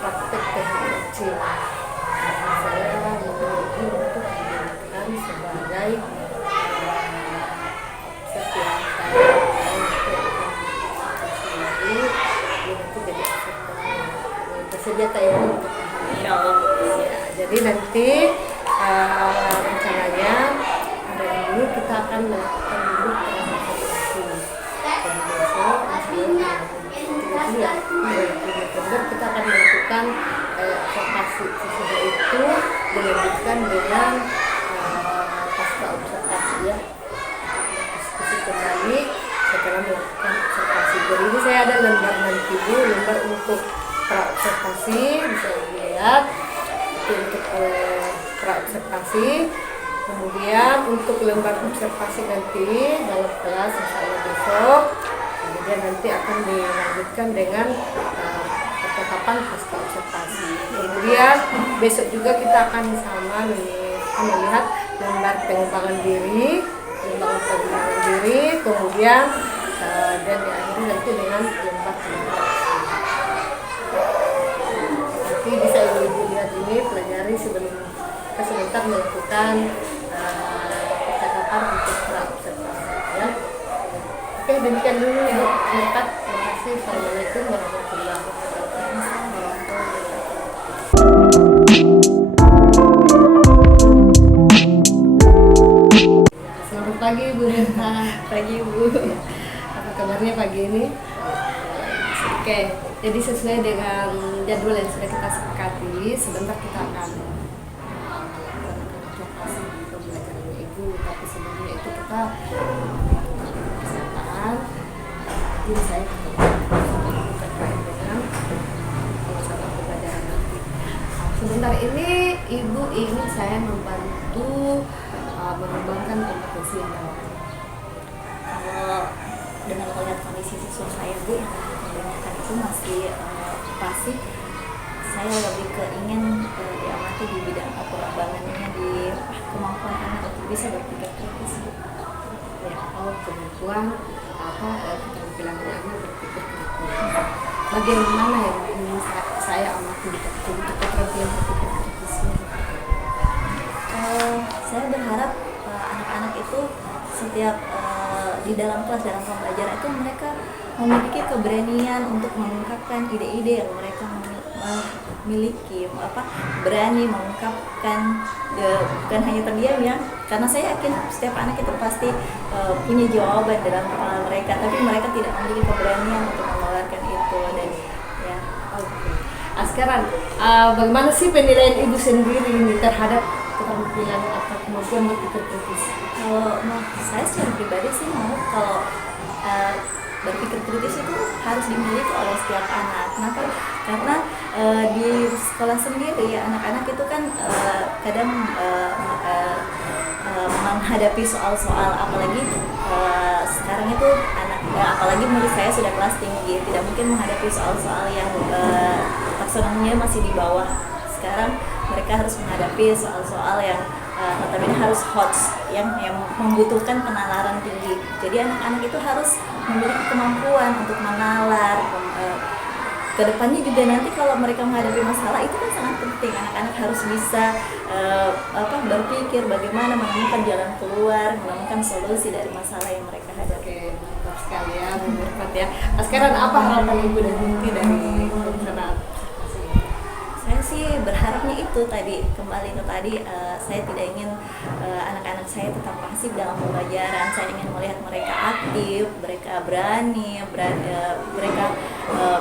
praktek teknik kecil. Saya memiliki untuk dijadikan sebagai setiap saya nanti jadi bersedia ya untuk Insya Allah. ya, jadi nanti rencananya hari ini kita akan melakukan dulu presentasi. Jadi besok insya Allah November kita akan melakukan observasi. Sesudah itu dilanjutkan dengan pasca observasi ya, diskusi kembali setelah melakukan observasi. Jadi ini saya ada lembar nanti Bu, lembar untuk pra-observasi, bisa dilihat itu untuk pra-observasi. Kemudian untuk lembar observasi nanti dalam kelas misalnya besok, kemudian nanti akan dilanjutkan dengan percakapan pasca observasi. Kemudian besok juga kita akan sama melihat lembar pengembangan diri, kemudian dan diakhiri nanti dengan lembar interaksi. Nanti bisa ibu lihat ini, pelajari sebelum kita sebentar melakukan percakapan untuk pra-observasi ya. Oke, demikian dulu Ibu Mirkat. Terima kasih. Assalamualaikum warahmatullahi wabarakatuh. Selamat pagi Bu Mirkat. Pagi Bu. Apa kabarnya pagi ini? Oke, jadi sesuai dengan jadwal yang sudah kita sepakati, sebentar kita akan observasi pembelajaran Ibu. Tapi sebelumnya itu kita kesehatan. Jadi saya terkait dengan urusan pembelajaran nanti. Sebentar ini Ibu ingin saya membantu mengembangkan kompetensi yang dalam. Kalau dengan melihat kondisi siswa saya Bu, yang kebanyakan itu masih pasif, saya lebih ingin diamati di bidang pengembangannya, di kemampuan anak untuk bisa berpikir kritis Bu. Ya, kemampuan keterampilan anak berpikir kritis. Bagian mana yang ingin saya amati untuk keterampilan berpikir kritisnya? Saya berharap anak-anak itu setiap di dalam kelas, dalam pembelajaran itu mereka memiliki keberanian untuk mengungkapkan ide-ide yang mereka miliki, berani mengungkapkan, bukan hanya terdiam ya, karena saya yakin setiap anak itu pasti punya jawaban dalam kepala mereka, tapi mereka tidak memiliki keberanian untuk mengeluarkan itu. Dan ya, Sekarang bagaimana sih penilaian Ibu sendiri ini terhadap keterampilan atau kemampuan berpikir kritis? kalau saya secara pribadi sih mau kalau berpikir kritis itu harus dimiliki oleh setiap anak. Kenapa? Karena di sekolah sendiri ya, anak-anak itu kan kadang menghadapi soal-soal, apalagi sekarang itu apalagi menurut saya sudah kelas tinggi, tidak mungkin menghadapi soal-soal yang taksonominya masih di bawah. Sekarang mereka harus menghadapi soal-soal yang notabene harus hot, yang membutuhkan penalaran tinggi. Jadi anak-anak itu harus memiliki kemampuan untuk menalar. Kedepannya juga nanti kalau mereka menghadapi masalah itu kan sangat penting. Anak-anak harus bisa berpikir bagaimana menemukan jalan keluar, menemukan solusi dari masalah yang mereka hadapi. Mantap sekali ya, Bu Mirkat ya. Sekarang apa harapan Ibu dan inti dari pelaksanaan? Saya sih berharapnya itu tadi, kembali ke tadi, saya tidak ingin anak-anak saya tetap pasif dalam pembelajaran. Saya ingin melihat mereka aktif, mereka berani, mereka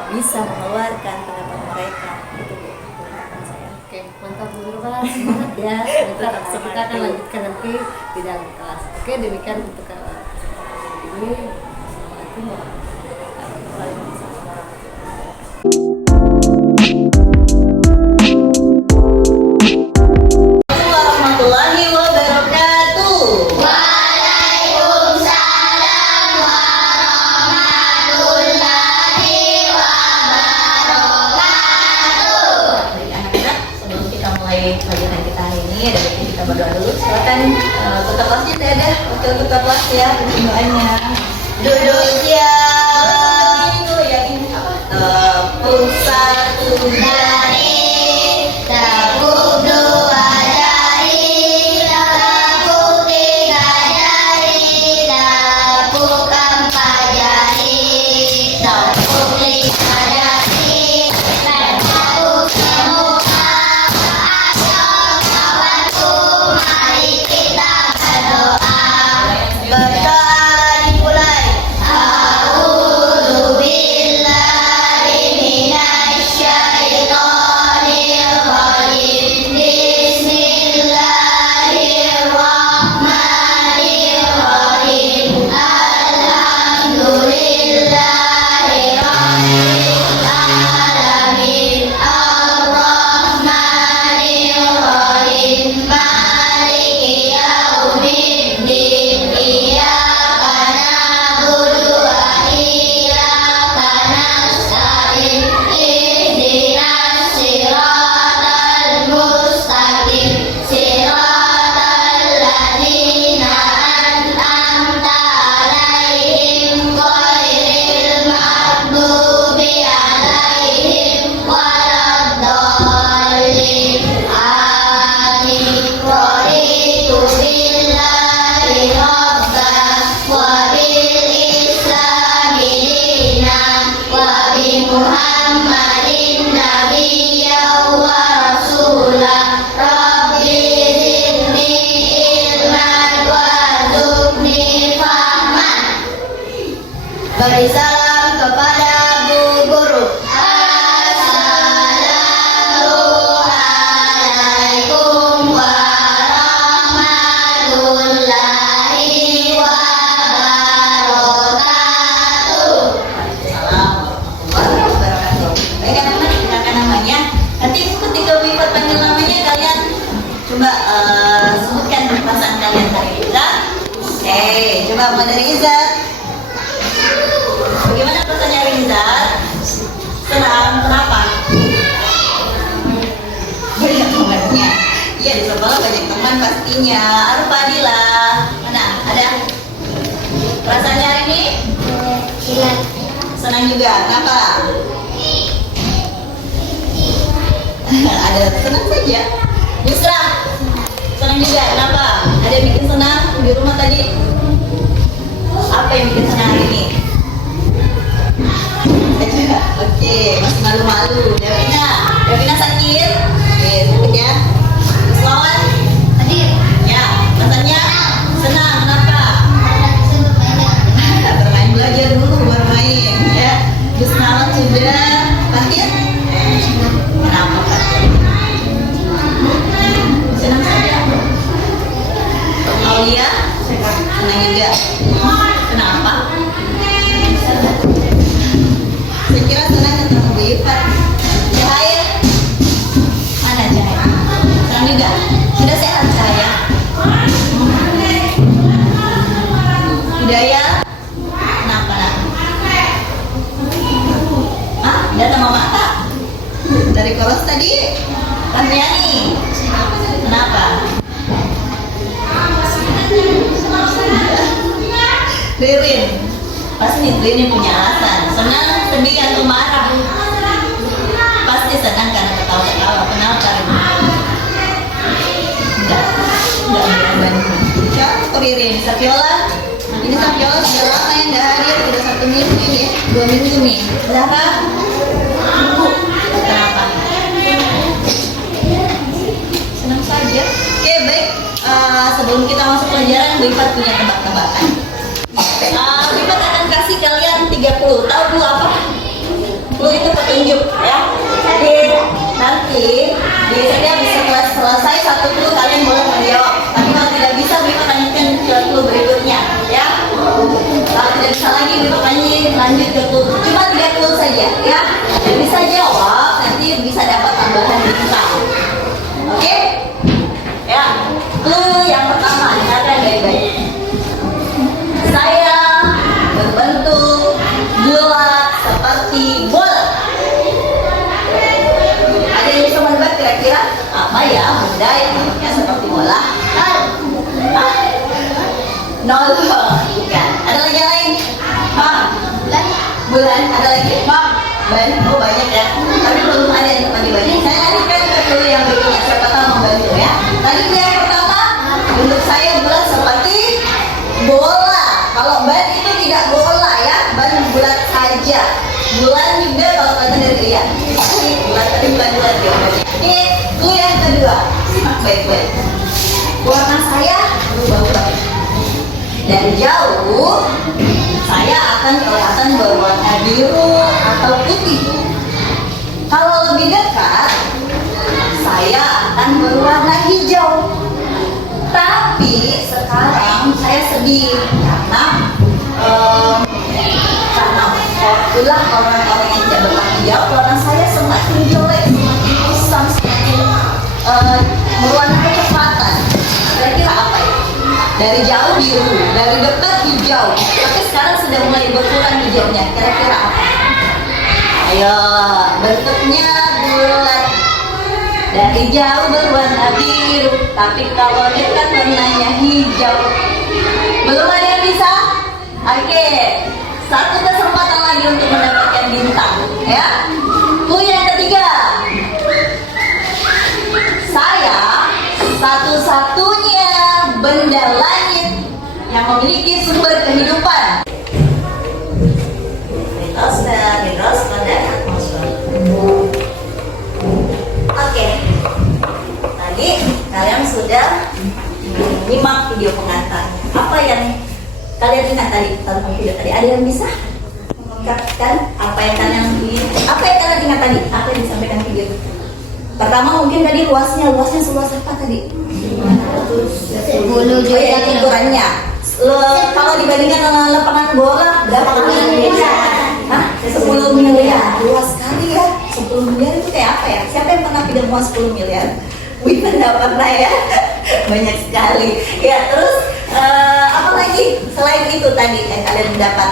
bisa mengeluarkan pendapat mereka. Itu harapan saya. Oke, mantap Bu Mirkat, semangat ya. Kita akan lanjutkan nanti di dalam kelas. Oke, demikian untuk ini. Assalamualaikum warahmatullahi wabarakatuh. Warahmatullahi wabarakatuh. Waalaikumsalam warahmatullahi wabarakatuh. Baik anak-anak, sebelum kita mulai pelajaran kita hari ini, ada baiknya kita berdoa dulu. Silakan tutup kelasnya, saya ada wakil tutup kelas ya, bikin doanya. Duduk siap. Itu yang ini apa? Tepuk satu Dari Beri salam kepada Bu Guru. Assalamualaikum warahmatullahi wabarakatuh. Assalamualaikum warahmatullahi wabarakatuh. Baik anak-anak, silakan namanya. Nanti ketika Bu Ifat panggil namanya, kalian coba sebutkan perasaan kalian hari ini. Oke, coba mulai dari Izzat. Bagaimana perasaannya hari ini, Izzat? Senang, kenapa? Banyak temannya. Iya, di sekolah banyak teman pastinya. Arfa, Adila, mana? Ada? Perasaannya hari ini? Senang juga. Kenapa? Ada senang saja. Yusra, senang juga. Kenapa? Ada yang bikin senang di rumah tadi? Apa yang bikin senang hari ini? Oke, masih malu-malu. Davina sakit? Oke, sakit ya. Selawan? Hadir. Ya, rasanya senang. Kenapa? Bermain, belajar dulu baru main ya. Gusnawan sudah sakit? Kenapa sakit? Senang saja. Aulia? Senang juga. Kenapa? Saya kira senang tentang Bu Ifat. Cahaya? Mana Cahaya? Senang juga? Sudah sehat Cahaya? Hidayah? Kenapa nak? Ah, datang mama tak? Dari Koros tadi? Rahmiani? Kenapa? Ririn? Pasti Ririn punya alasan. Senang, sedih, atau marah? Pasti senang karena ketawa-ketawa. Kenapa Ririn? Enggak ada. Ya, Ririn. Sapiola? Ini Sapiola sudah lama yang nggak hadir. Sudah 1 minggu ini ya. 2 minggu nih. Kenapa? Kenapa? Senang saja. Oke, baik. Sebelum kita masuk pelajaran, Bu Ifat punya tebak-tebakan. Bu Ifat akan kasih kalian 3 clue. Tahu clue apa? Clue itu petunjuk ya. Jadi nanti di setiap bisa kelas selesai 1 clue kalian boleh menjawab. Tapi kalau tidak bisa, Bu Ifat lanjutkan ke clue berikutnya ya. Kalau tidak bisa lagi, Bu Ifat lanjut ke clue. Cuma 3 clue saja ya. Dan bisa jawab, nanti bisa dapat tambahan bintang. Oke? Ya. Clue yang pertama, dengarkan baik-baik. Saya berbentuk bulat seperti bola. Ada yang bisa menebak kira-kira apa ya benda yang bentuknya seperti bola? Nol. Bukan. Ada lagi yang lain? Bulan. Ada lagi? Ban. Oh banyak ya. Tapi belum ada yang bagi banyak. Saya lanjutkan ke clue yang berikutnya. Siapa tahu membantu ya. Tadi clue yang pertama, bentuk saya bulat seperti bola. Kalau ban itu tidak bola ya, ban bulat saja. Bulan juga kalau kalian dari lihat. Bulat tapi bulan dia. Oke, clue yang kedua. Simak baik-baik. Warna saya berubah-ubah. Dari jauh saya akan kelihatan berwarna biru atau putih. Kalau lebih dekat, saya akan berwarna hijau. Tapi sekarang saya sedih karena itulah orang-orang yang tidak bertanggung jawab, warna saya semakin jelek, semakin kusam, semakin berwarna kecepatan. Kira-kira apa ya? Dari jauh biru, dari dekat hijau, tapi sekarang sudah mulai berkurang hijaunya. Kira-kira apa? Ayo, bentuknya bulat. Dari jauh berwarna biru, tapi kalau dekat warnanya hijau. Belum ada yang bisa? Oke, 1 kesempatan lagi untuk mendapatkan bintang, ya. Clue yang ketiga. Saya satu-satunya benda langit yang memiliki sumber kehidupan. Oke, tadi kalian sudah menyimak video pengantar. Apa yang kalian ingat tadi tentang video tadi? Ada yang bisa? meningkatkan apa yang kalian ingat tadi? Apa yang disampaikan video? Pertama mungkin tadi luasnya seluas apa tadi? 10 Oh juta ya, ukurannya. Kalau dibandingkan dengan lapangan bola berapa kali? Hah? 10 miliar. Luas sekali ya. 10 miliar itu kayak apa ya? Siapa yang pernah pinjam uang 10 miliar? Wih, nggak pernah ya. Banyak sekali. Ya, terus apa lagi selain itu tadi yang kalian dapat?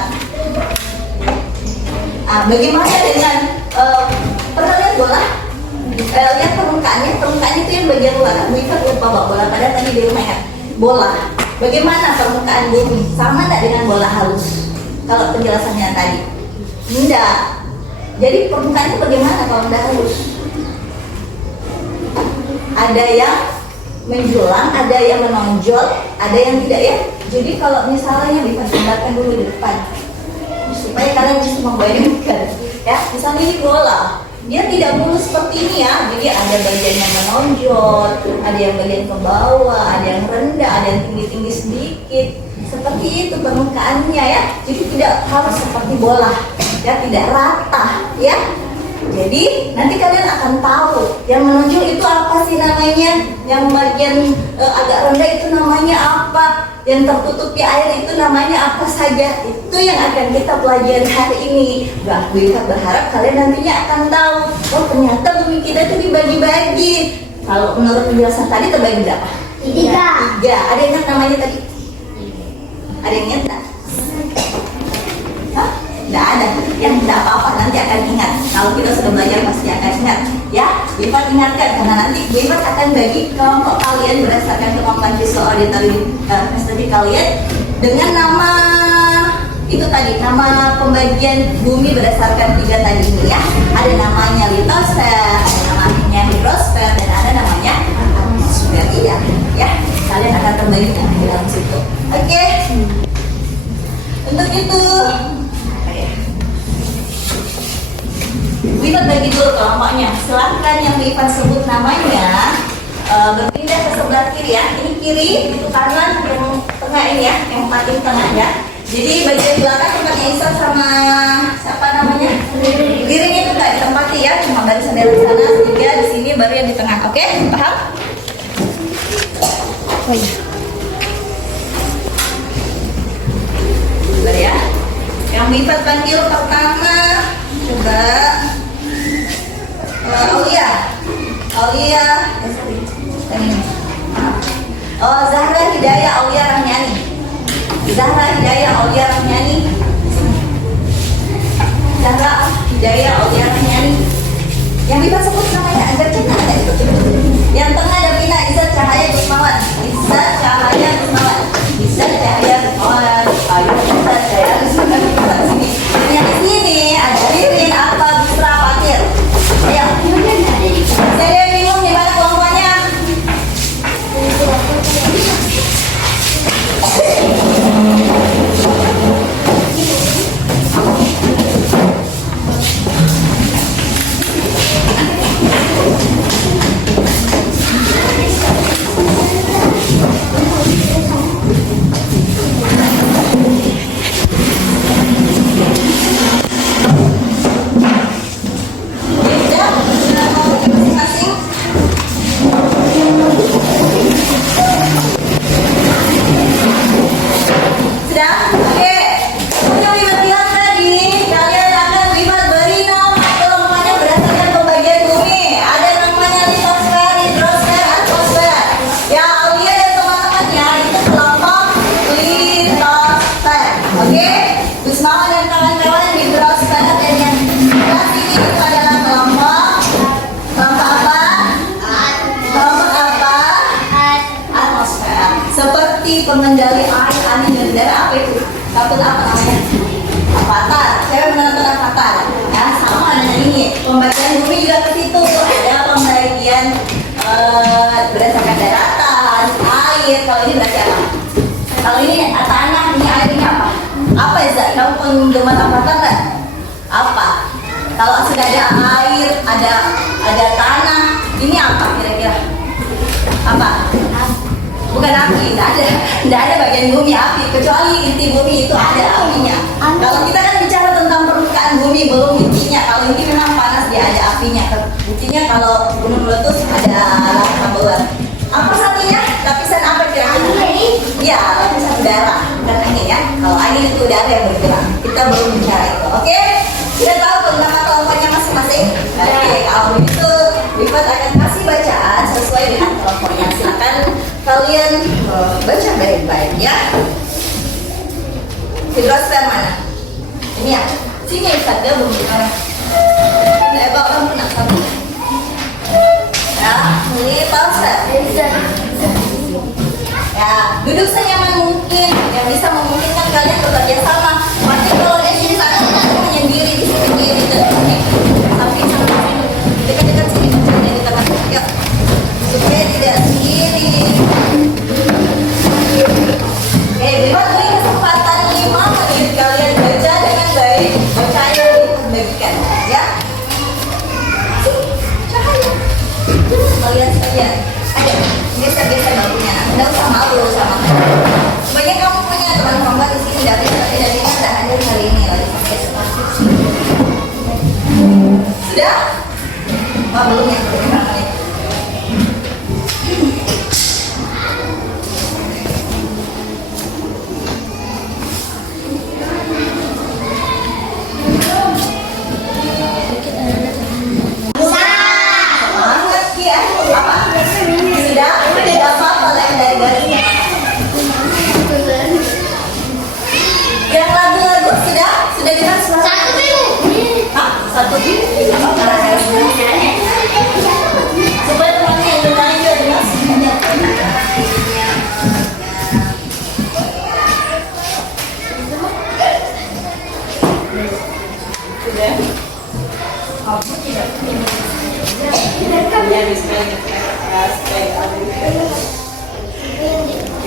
Bagaimana dengan pernah lihat bola? Lihat permukaannya itu yang bagian luar. Bu Iva lupa bawa bola, padahal tadi di rumah ya. Bola. Bagaimana permukaan bumi? Sama nggak dengan bola halus? Kalau penjelasannya tadi? Enggak. Jadi permukaannya bagaimana kalau udah halus? Ada yang menjulang, ada yang menonjol, ada yang tidak ya. Jadi kalau misalnya diperlihatkan dulu di depan, supaya kalian bisa membayangkan, ya. Misalnya ini bola, dia tidak mulus seperti ini ya. Jadi ada bagian yang menonjol, ada yang bagian ke bawah, ada yang rendah, ada yang tinggi-tinggi sedikit. Seperti itu permukaannya ya. Jadi tidak harus seperti bola, ya, tidak rata, ya. Jadi nanti kalian akan tahu yang menonjol itu apa sih namanya, yang bagian agak rendah itu namanya apa, yang tertutupi air itu namanya apa saja. Itu yang akan kita pelajari hari ini. Bu Iva berharap kalian nantinya akan tahu, oh ternyata bumi kita itu dibagi-bagi. Kalau menurut penjelasan tadi terbagi berapa? 3. Ada yang ingat namanya tadi? Ada yang ingat nggak? Hah? Nggak ada, ya nggak apa-apa, nanti akan ingat. Kalau kita sudah belajar pasti akan ingat, ya. Bu Iva ingatkan, karena nanti Bu Iva akan bagi kelompok kalian berdasarkan kemampuan visual auditory tadi kalian dengan nama itu tadi, nama pembagian bumi berdasarkan 3 tadi ini ya. Ada namanya litosfer, ada namanya hidrosfer, dan ada namanya atmosfer. Iya, ya. Kalian akan terbagi di dalam situ. Oke. Untuk itu Bu Iva bagi dulu kelompoknya. Silahkan yang Bu Iva sebut namanya berpindah ke sebelah kiri ya. Ini kiri, itu kanan, yang tengah ini ya, yang paling tengah ya. Jadi bagian belakang tempatnya Isa sama siapa namanya? Liring itu nggak ditempati ya, cuma barisan dari sana, 3 di sini baru yang di tengah. Oke, paham? Oh iya. Bentar ya. Yang Bu Iva panggil pertama, coba Aulia, Zahra Hidayah Aulia Rahmani. Zahra Hidayah Aulia Rahmani. Zahra Hidayah Aulia Rahmani. Yang kita sebut namanya agar cenah ada itu. Yang tengah ada Bina Izzat Cahaya Gusmawan. Izzat Cahaya Gusmawan. Izzat Cahaya Gusmawan. Ayo Izzat Cahaya Gusmawan. Sini. Yang sini ada Ririn apa Bisra Fatir. Ayo. Saya bingung di mana kelompoknya. Pengendali air, angin, dan udara apa itu? Takut apa namanya? Avatar. Saya menonton Avatar. Ya, sama dengan ini. Pembagian bumi juga ke situ. Ada pembagian berdasarkan daratan, air. Kalau ini berarti apa? Kalau ini tanah, ini air, ini apa? Apa ya, Zak? Kamu penggemar Avatar nggak? Apa? Kalau sudah ada air, ada tanah, ini apa kira-kira? Apa? Bukan api, tidak ada bagian bumi api, kecuali inti bumi itu ada apinya. Kalau kita kan bicara tentang permukaan belum intinya. Kalau inti memang panas, dia ada apinya. Intinya kalau gunung meletus ada lava keluar. Apa satunya? Lapisan apa kira-kira? Ya, lapisan udara. Bukan angin ya. Kalau angin itu udara yang bergerak. Kita belum bicara itu. Oke? Kita tahu nama kelompoknya masing-masing. Oke, kalau begitu Rifat akan kasih bacaan sesuai dengan kelompoknya. Silakan kalian baca baik-baik ya. Hidrosfer mana? Ini ya. Sini Rifat, dia belum bicara. Bawa kamu nak satu. Ya, ini palsel. Ya, duduk senyaman mungkin. Yang bisa memungkinkan kalian bekerja sama. Pasti kalau di sini sana menyendiri di sini gitu. Tapi sama dekat-dekat sini kerjanya di tempat. Yuk, supaya tidak sendiri. Buat beri kesempatan 5 menit kalian baca dengan baik. Bacanya dibagikan, ya. Cahaya. Kalian sekalian. Ayo, geser-geser bakunya. Nggak usah malu sama kamu. Sebenarnya kamu punya teman perempuan di sini dari tidak hadir kali ini lagi pakai sepatu. Sudah? Oh, belum ya?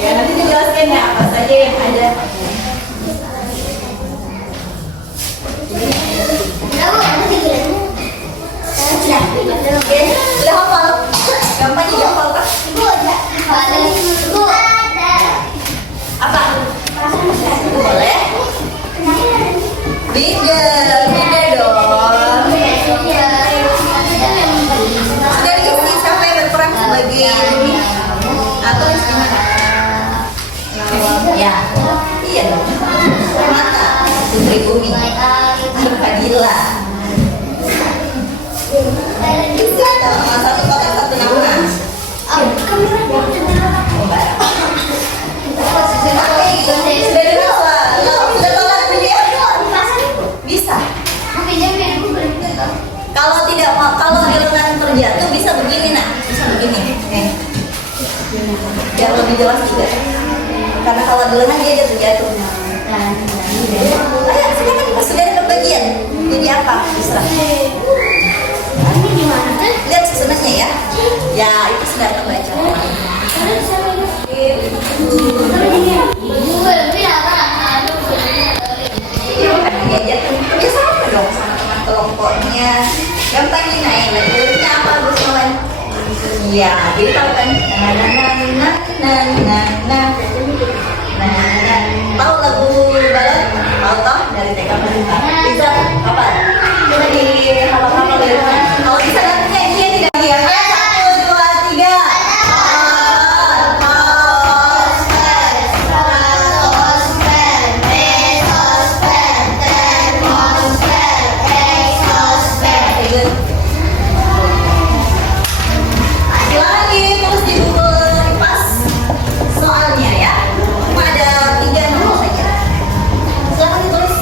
Ya, nanti dijelaskan ya apa saja yang ada. Sudah hafal? Gampang dihafal kan? Apa? Boleh? Beda dong. Sudah diisi siapa yang berperan sebagai atau gimana? Ya, iya dong. Mata Putri Bumi, Fadila. Satu kotak satu nama. Sudah tolak dia? Bisa. Kalau tidak mau, kalau di lengan terjatuh bisa begini nak, bisa begini. Biar lebih jelas juga. Karena kalau di lengan dia terjatuh. Ayo, silakan sudah ada pembagian. Jadi apa? Bisa. Lihat susunannya ya. Ya, itu sudah terbaca. Dia sama dong sama teman kelompoknya. Gampang naik lagunya apa Gus Nolan? Iya, jadi tahu kan? Tahu lagu balon? Tahu toh dari TK Pemerintah. Bisa apa? Kita di hafal-hafal dari mana? Kalau bisa nantinya dia tidak dia. 1, 2, 3. Lagi terus di Google pas soalnya ya. Cuma ada 3 nomor saja. Silakan ditulis.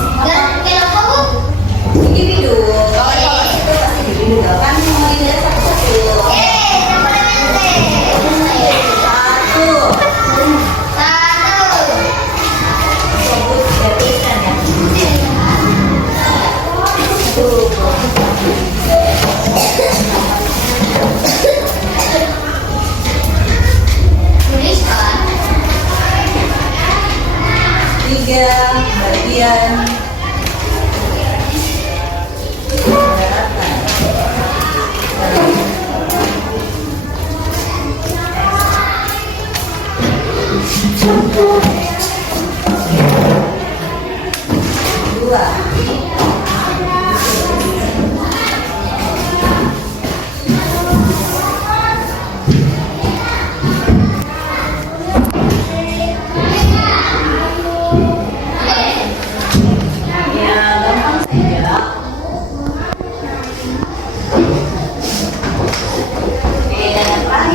Individu. Kalau itu pasti individu kan mau dilihat satu-satu. Sebut ya tulisan ya. Tiga bagian dua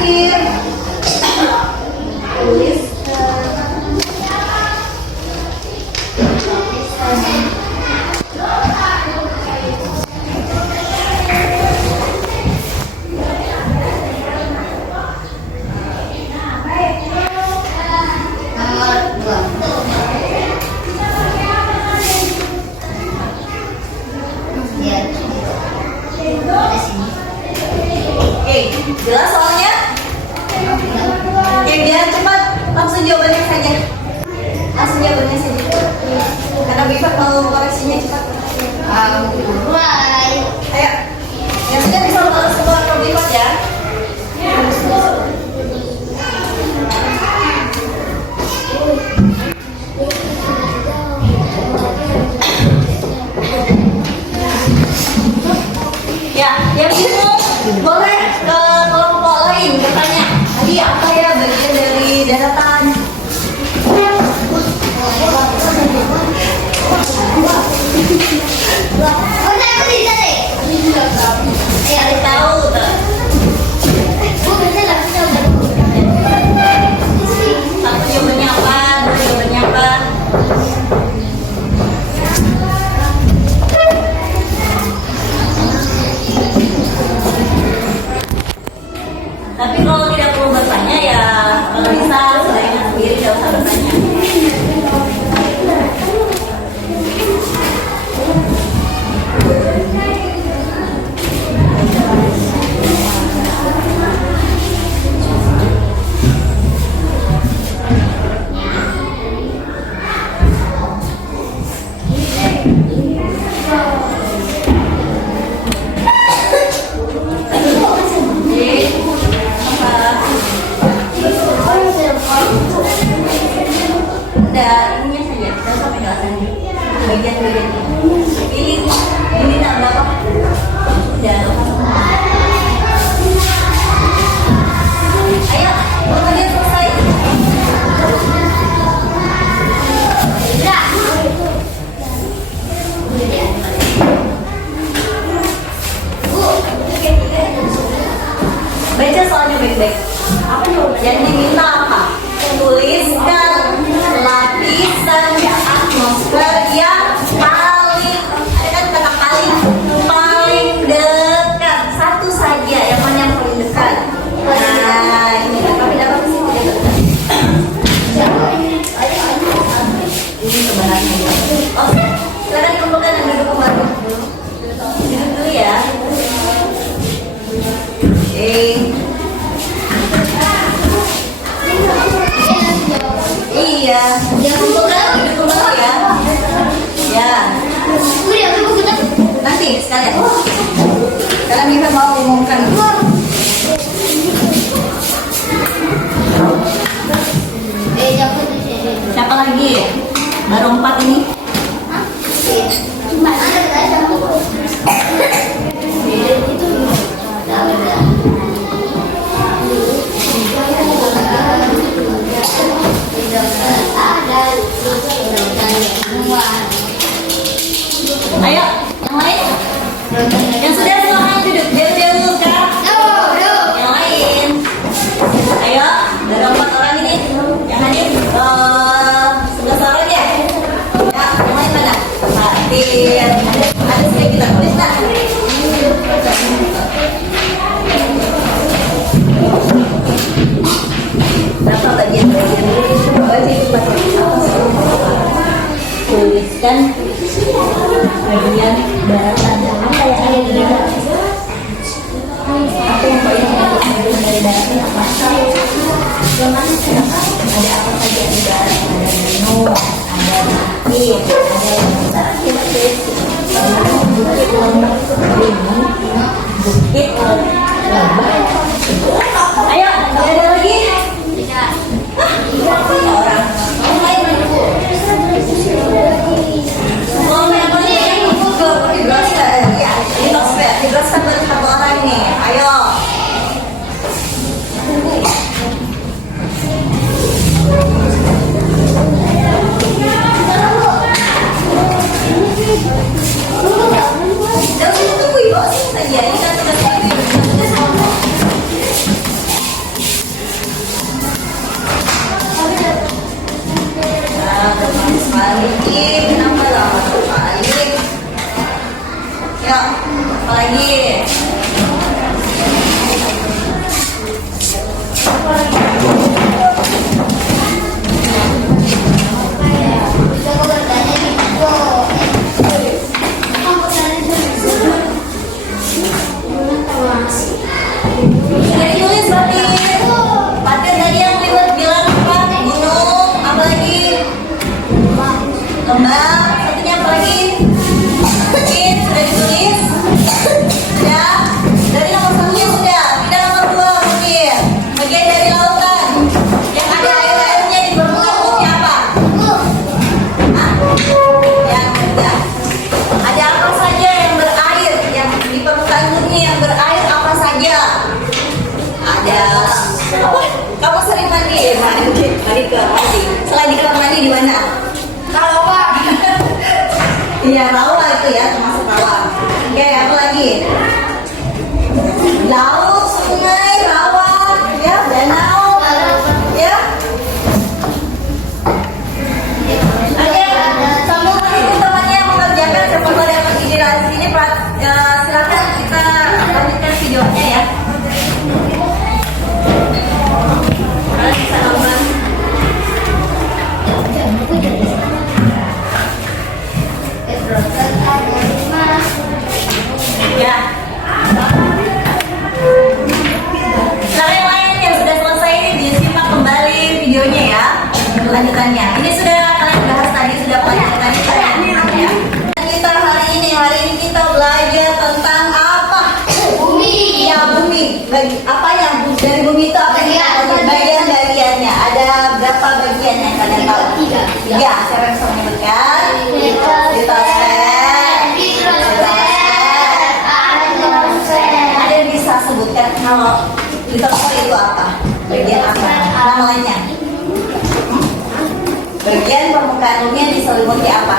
terakhir. Oke, jelas soalnya? Oke, biar cepat, langsung jawabannya saja. Langsung jawabannya saja. Karena Biva mau koreksinya cepat. Ayo, yang sudah bisa langsung keluar ke Biva ya. Ya, yang bingung boleh ke kelompok lain bertanya. Tadi apa ya bagian dari daratan? Cari tahu tuh. Satu jawabannya apa? Dua jawabannya apa? Tapi kalau tidak perlu bertanya ya kalau bisa selain sendiri tidak usah bertanya. Udah ininya saja, kita usah penjelasannya. Bagian-bagian pilih ini tak berapa? Udah. Ayo, bagian selesai. Baca soalnya baik-baik. Yang diminta apa? Tuliskan lapisan atmosfer yang paling, ada kan kata paling dekat, satu saja yang mana yang paling dekat. Nah ini tapi dapat sih tidak dekat. Ini sebenarnya. Oke, silakan kumpulkan yang duduk kembali. Duduk dulu ya. Oke. Iya, yang kumpulkan duduk kembali ya. Ya. Nanti sekalian. Sekarang kita mau umumkan. Siapa lagi? Baru 4 ini. Ayo, yang lain? Yang sudah silahkan duduk. Dulu kak. Yang lain. Ayo, ada 4 orang ini. Yang hadir 11 orang ya. Ya, yang lain mana? Hadir. Ada sedikit kita tulis tak? Berapa bagian-bagian ini? Tuliskan bagian daratan apa yang ada di daratan, apa yang paling menyebutkan dari daratan apa? Ada apa saja di daratan? Ada gunung, ada bukit, ada yang terakhir bukit lembah, bukit lembah. Ayo, ada lagi? Orang lain. Dijelaskan dari 1 orang nih. Ayo. Jangan tunggu ibu saja. Ini kan sudah Mandi ke mandi. Selain di kamar mandi di mana? Rawa. Iya, rawa itu ya, termasuk rawa. Oke, apa lagi? Laut, sungai, rawa, ya, danau, ya. Oke, sambil menunggu temannya mengerjakan proposal yang terjadi di sini, Pak. Silakan kita lanjutkan videonya ya. Kalian bisa nonton. Ya. Nah, yang lain yang sudah selesai disimak kembali videonya ya. Lanjutannya. Ini sudah kalian bahas tadi, sudah pelajaran tadi kalian ya. Kita hari ini kita belajar tentang apa? Bumi. Ya, bumi. Apa yang dari bumi itu apa yang kita belajar? Bagian-bagiannya. Ada berapa bagian yang kalian tahu? Tiga. Ya, siapa yang bisa menyebutkan? Ada yang bisa sebutkan kalau litosfer itu apa? Bagian apa? Namanya? Bagian permukaan bumi yang diselimuti apa?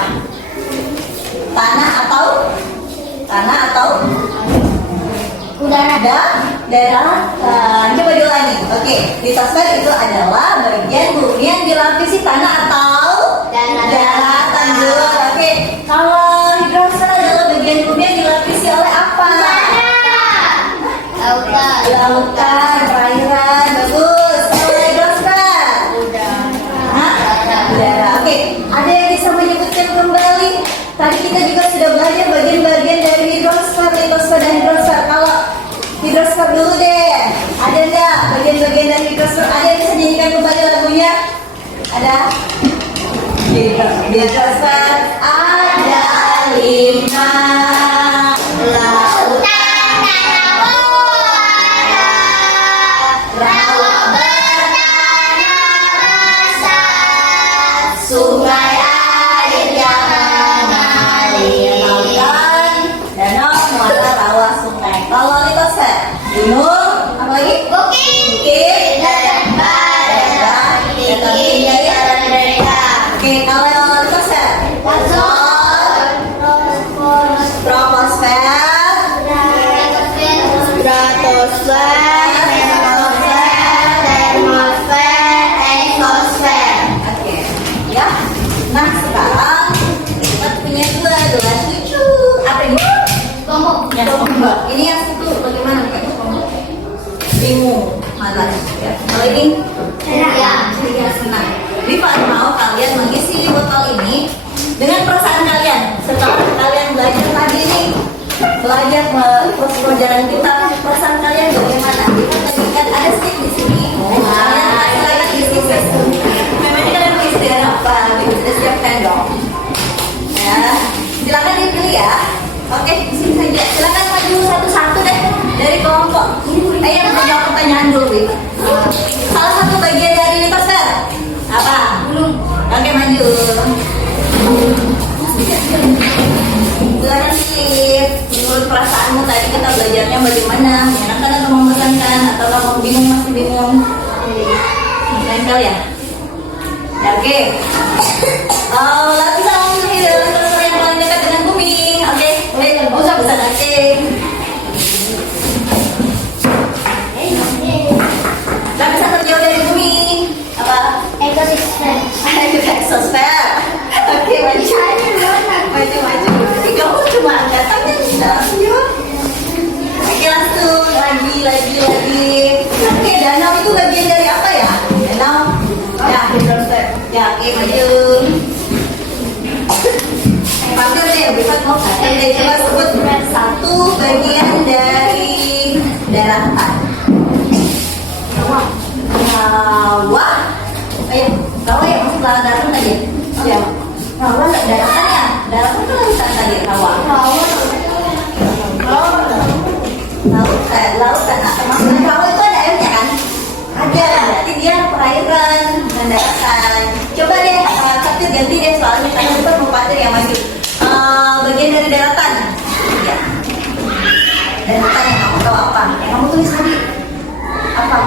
Tanah atau Udara. Daratan. Coba diulangi. Oke, litosfer itu adalah bagian bumi yang dilapisi tanah atau daratan. Oke, kalau hidrosfer adalah bagian bumi yang dilapisi oleh apa? Lautan, perairan. Bagus. Kalau hidrosfer? Udara. Oke, ada yang bisa menyebutkan kembali? Tadi kita juga sudah belajar bagian-bagian dari hidrosfer, litosfer dan hidrosfer. Kalau hidrosfer dulu deh. Ada nggak bagian-bagian dari hidrosfer? Ada yang bisa nyanyikan kembali lagunya? Ada? Hidrosfer ada 5. Lautan dan muara, rawa bertanah besar, sungai air yang mengalir. Lautan, danau, muara, rawa, sungai. Kalau litosfer, gunung, apa lagi? Bukit, Dan badan tinggi dan rendah. Oke, kalau litosfer, ozon, troposfer, oke, ya. Nah sekarang kita punya dua cucu. Apa ini? Yang kedua. Ini yang satu bagaimana nih? Bingung, malas. Ya. Kalau ini? Ya, senang. Rifa mau kalian mengisi botol ini dengan perasaan kalian. Setelah kalian belajar tadi nih, belajar pelajaran kita, perasaan kalian bagaimana? Tadi kan ada stick di sini. Kalian isi memangnya kalian mau isi dengan apa? Sudah siapkan dong. Ya, silakan dipilih ya. Oke, di sini saja. Silakan maju satu-satu deh dari kelompok. Yang menjawab pertanyaan dulu, Wif. Salah satu bagian dari litosfer apa? Oke, maju. Silakan sih. Menurut perasaanmu tadi kita belajarnya bagaimana? Menyenangkan atau membosankan? Atau kamu bingung, masih bingung? Menyenangkan ya? Ya, oke. Lapisan bumi adalah litosfer yang paling dekat dengan bumi. Oke, nggak usah besar nanti. Lapisan terjauh dari bumi apa? Exosfer. Oke, maju. Kamu cuma angkat tangan bisa langsung jawab. Oke, langsung lagi. Oke, danau itu bagian dari apa ya? Danau. Ya, hidrosfer. Ya, oke, maju. Panggil deh, bisa mau coba sebut satu bagian dari daratan. Rawa. Ayo, rawa ya masuk dalam daratan tadi ya? Oh ya, rawa daratan ya? Daratan itu lautan tadi, rawa. Lautan. Nah, termasuk rawa itu ada airnya kan? Ada, berarti dia perairan dan daratan. Coba deh, Fatir ganti deh soalnya karena kita mau Fatir yang maju. Bagian dari daratan. Ya. Daratan yang kamu tahu apa? Yang kamu tulis tadi apa?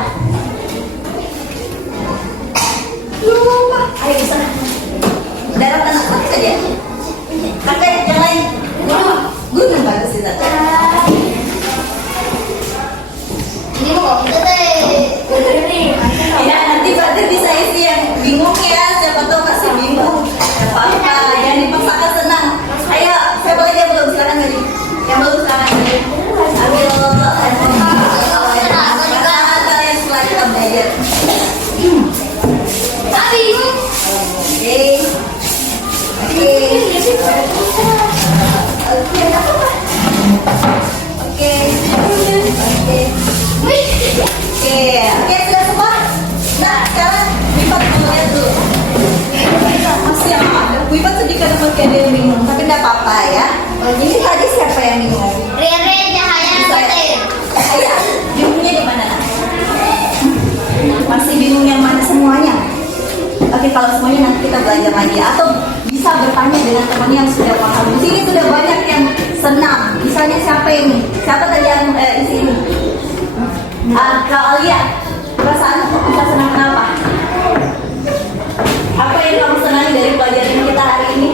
bingung ya, siapa tahu masih bingung. Gak apa-apa, jangan dipaksakan, senang. Ayo, siapa lagi yang belum? Silakan tadi. Yang belum silakan tadi. Ambil karena kalian setelah kita belajar. Tapi Oke. Oke. Oke, nggak apa-apa. Oke. Oke. Oke, sudah semua. Nah, sekarang Wipat mau lihat dulu. Masih ada. Wipat sedikit masih ada yang bingung, tapi nggak apa-apa ya. Ini tadi siapa yang bingung? Rere Cahaya Petir. Saya. Bingungnya di mana? Masih bingung yang mana semuanya? Oke, kalau semuanya nanti kita belajar lagi atau bisa bertanya dengan teman yang sudah paham. Di sini sudah banyak yang senang. Misalnya siapa ini? Siapa tadi yang di sini? Kak Alia, perasaan kok bisa senang kenapa? Apa yang kamu senangi dari pelajaran kita hari ini?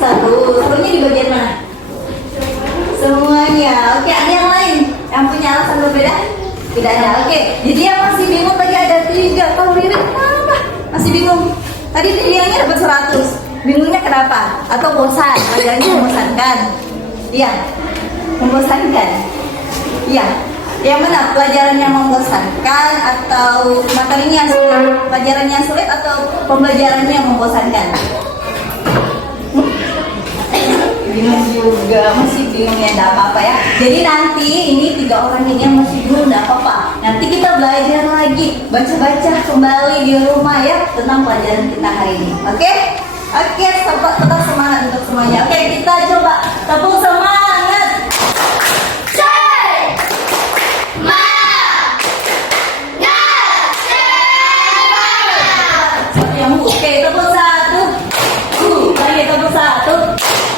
Serunya di bagian mana? Semuanya. Oke, ada yang lain yang punya alasan berbeda? Tidak ada. Oke, jadi yang masih bingung tadi ada 3. Kalau Riri kenapa? Masih bingung. Tadi nilainya dapat 100. Bingungnya kenapa? Atau bosan? Pelajarannya membosankan? Iya. Membosankan? Iya. Yang mana? Pelajaran yang membosankan atau materinya yang sulit? Pelajaran yang sulit atau pembelajarannya yang membosankan? Bingung juga, masih bingung ya, enggak apa-apa ya. Jadi nanti ini 3 orang ini yang masih bingung, enggak apa-apa. Nanti kita belajar lagi, baca-baca kembali di rumah ya tentang pelajaran kita hari ini. Oke? Oke, tetap semangat untuk semuanya. Oke, kita coba tepuk semangat. Oke, tepuk 1. Lagi tepuk 1.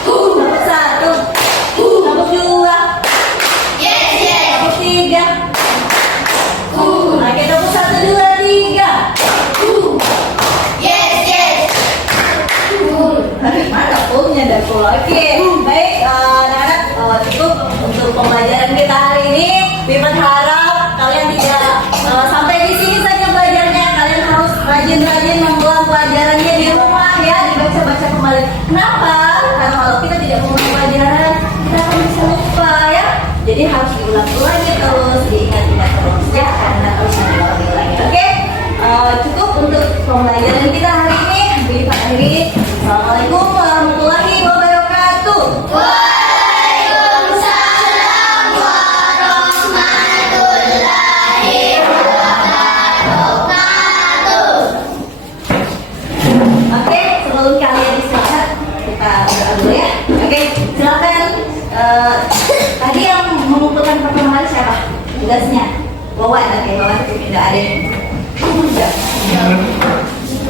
Tepuk 1. Tepuk 2. Tepuk 3. Oke, tepuk 1, 2, 3. Tapi mana punya dapur? Oke, baik anak-anak, cukup untuk pembelajaran kita hari ini. Wipat harap kalian tidak sampai di sini saja belajarnya. Kalian harus rajin-rajin mengulang pelajarannya di rumah ya, dibaca-baca kembali. Kenapa? Karena kalau kita tidak mengulang pelajaran, kita akan bisa lupa ya. Jadi harus diulang-ulangi terus, diingat-ingat terus ya, karena harus diulang-ulangi. Oke, cukup untuk pembelajaran kita hari ini. Wipat akhiri. Assalamualaikum warahmatullahi wabarakatuh. Waalaikumsalam warahmatullahi wabarakatuh. Oke, sebelum kalian istirahat, kita berdoa dulu ya. Oke, silakan. Tadi yang mengumpulkan pertama kali siapa? Tugasnya Wawan. Oke, Wawan tidak ada.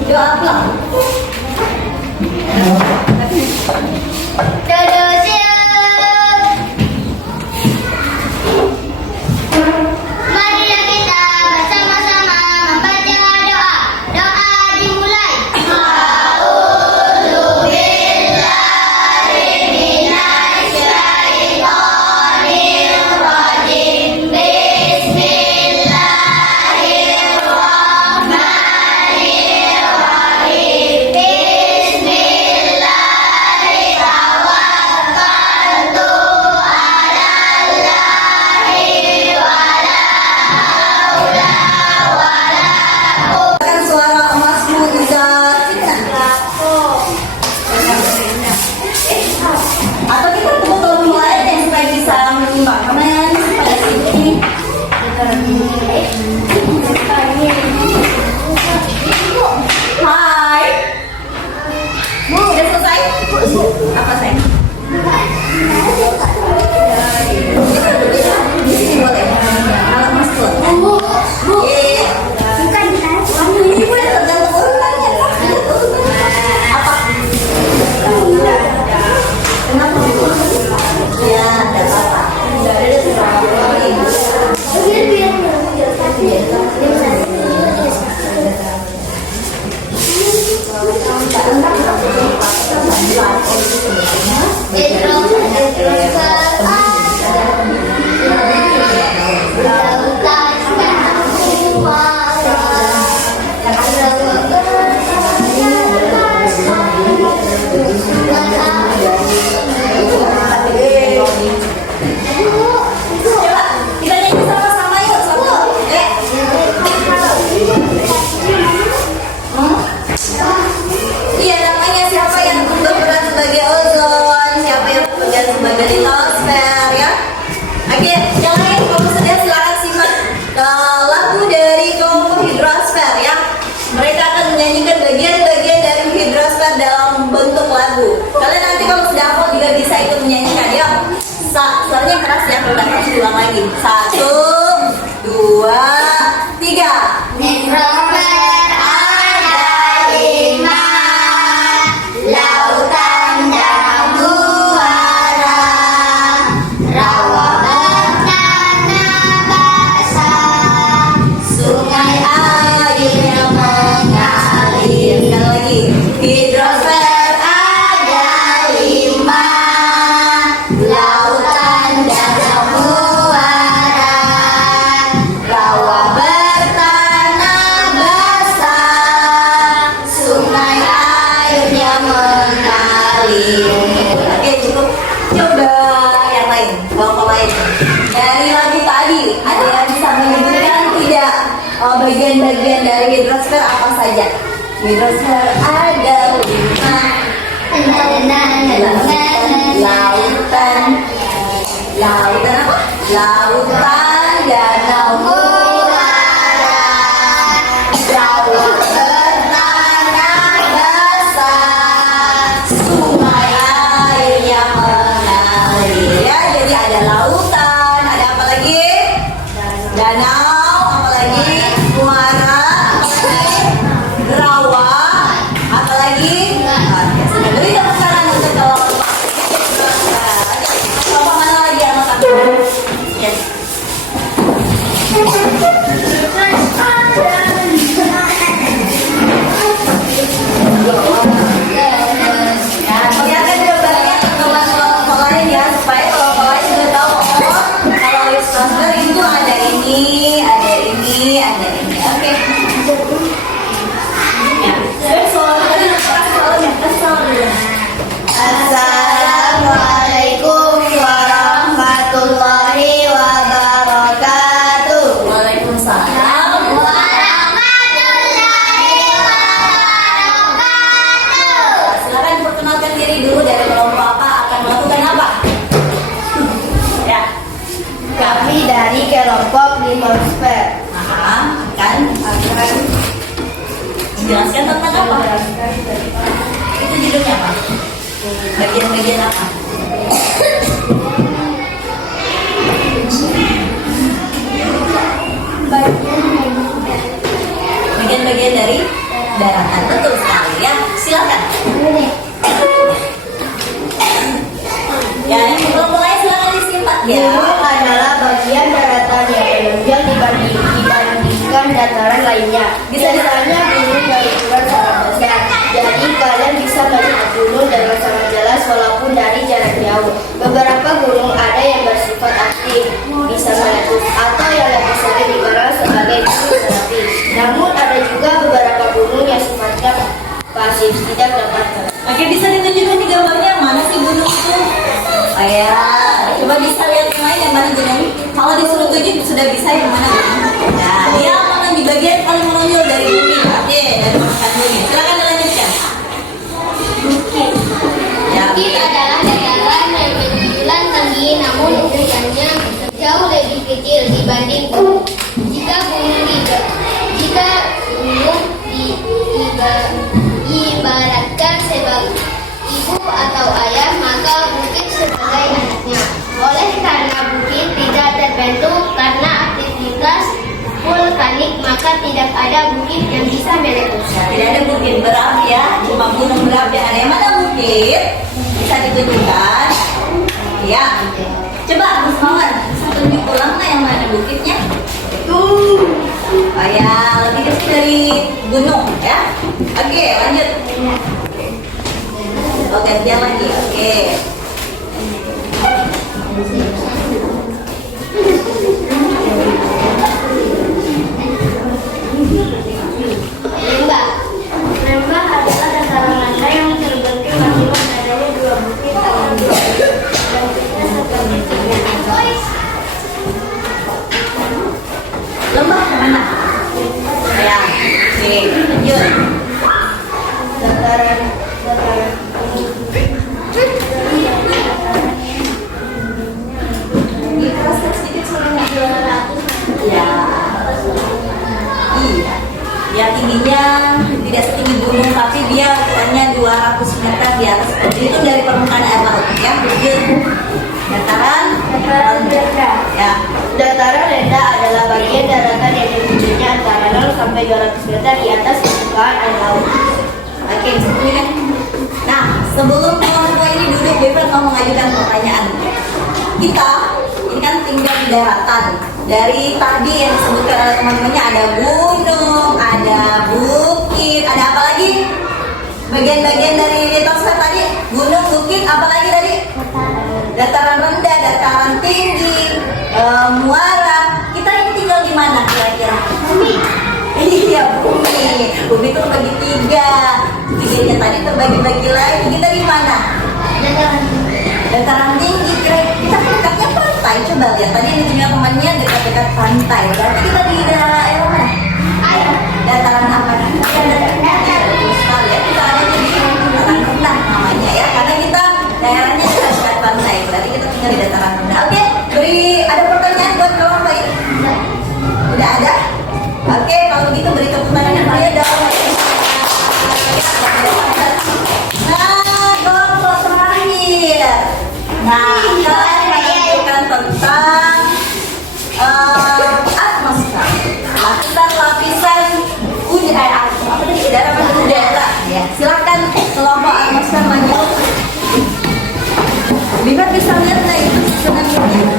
Doa apa? Marilah kita bersama-sama membaca doa. Doa dimulai. A'udzubillahi minasyaitonirrajim. Bismillahirrahmanirrahim. Bismillahirrahmanirrahim. lagi. 1, 2, 3. Hidrosfer ada 5, lautan danau muara, rawa bertanah basah, sungai air yang mengalir. Sekali lagi. Hidrosfer ada 5, lautan danau muara, rawa bertanah basah, sungai air yang mengalir. Oke, cukup. Coba yang lain, kelompok lain. Dari lagu tadi, ada yang bisa menyebutkan tidak bagian-bagian dari hidrosfer apa saja? Hidrosfer ada 5. Lautan apa? Lautan danau muara, rawa bertanah basah, sungai air yang mengalir. Ya, jadi ada lautan, ada apa lagi? Danau, apa lagi? Muara, apa lagi? Rawa, apa lagi? Oke, sudah beri tepuk tangan untuk kelompok. Kelompok mana lagi yang mau satu? Yes. Lihatkan gambarnya ke kelompok lain ya, supaya kelompok lain juga tahu kalau hidrosfer itu ada ini, ada ini, ada ini. Oke. Ya. Assalamualaikum warahmatullahi wabarakatuh. Waalaikumsalam. Warahmatullahi wabarakatuh. Silakan perkenalkan diri dulu, dari kelompok apa, akan melakukan apa? Ya. Kami dari kelompok hidrosfer. Akan menjelaskan tentang apa? Itu judulnya apa? Bagian-bagian apa? Bagian-bagian dari daratan. Betul sekali ya. Silakan. Ya, yang kelompok lain silakan disimpan ya. Gunung adalah bagian daratan yang menunjang dibandingkan dataran lainnya. Biasanya gunung berukuran sangat besar, jadi kalian bisa melihat gunung dengan sangat jelas walaupun dari jarak jauh. Beberapa gunung ada yang bersifat aktif, bisa meletus, atau yang lebih sering dikenal sebagai gunung berapi. Namun ada juga beberapa gunung yang sifatnya pasif, tidak dapat meletus. Oke, bisa ditunjukkan di gambarnya mana sih gunung itu? Oh ya, coba bisa lihat yang lain yang mana gunung. Kalau disuruh tunjuk sudah bisa yang mana gunung. Nah, dia akan di bagian paling menonjol dari bumi. Oke, dari permukaan bumi. Silakan dilanjutkan. Bukit. Ya, Bukit adalah dataran yang berjumlah tinggi namun ukurannya jauh lebih kecil dibanding gunung. Jika gunung diibaratkan sebagai ibu atau ayah, maka bukit sebagai anaknya. Oleh karena bukit tidak terbentuk karena aktivitas vulkanik, maka tidak ada bukit yang bisa meletus. tidak ada bukit berapi ya, cuma gunung berapi. Ada yang mana bukit? Bisa ditunjukkan. Ya, coba Mas Mawar, tunjuk ulang lah yang mana bukitnya. Itu. Oh ya, lebih kecil dari gunung ya. Oke, lanjut. Oh, gantian lagi. Oke. Lembah. Lembah adalah dataran landai yang terbentuk akibat adanya dua bukit atau dua bentuknya seperti tiga. Lembah kemana? Ya, oke, lanjut. Dataran Ya, iya. Ya, tingginya tidak setinggi gunung, tapi dia ukurannya 200 meter di atas. Itu dari permukaan air laut ya. Lanjut. Dataran Ya. Dataran rendah adalah bagian daratan yang tingginya antara 0 sampai 200 meter di atas permukaan air laut. Oke, ini kan. Nah, sebelum kelompok ini duduk, Bebet mau mengajukan pertanyaan. Kita ini kan tinggal di daratan. Dari tadi yang disebutkan oleh teman-temannya ada gunung, ada bukit, ada apa lagi? Bagian-bagian dari litosfer tadi, gunung, bukit, apa lagi tadi? Dataran rendah, dataran tinggi, muara. Kita ini tinggal di mana kira-kira? Bumi. Iya, bumi. Bumi itu terbagi 3. Tiganya tadi terbagi-bagi lagi. Kita di mana? Dataran tinggi. Kita kan dekatnya pantai. Coba lihat tadi ini punya temannya dekat-dekat pantai. Berarti kita di daerah mana? Dataran apa? Bagus sekali ya. Kita ada di dataran rendah namanya ya. Karena kita daerahnya dekat pantai. Berarti kita tinggal di dataran rendah. Oke, ada pertanyaan buat kelompok ini? Udah ada? Oke, kalau begitu beri tepuk tangan yang banyak dong. Nah, kelompok terakhir. Nah, kalian menentukan tentang atmosfer. Lapisan udara. Apa tadi? Udara. Ya, silakan kelompok atmosfer maju. Bibit bisa lihat nggak itu sebenarnya?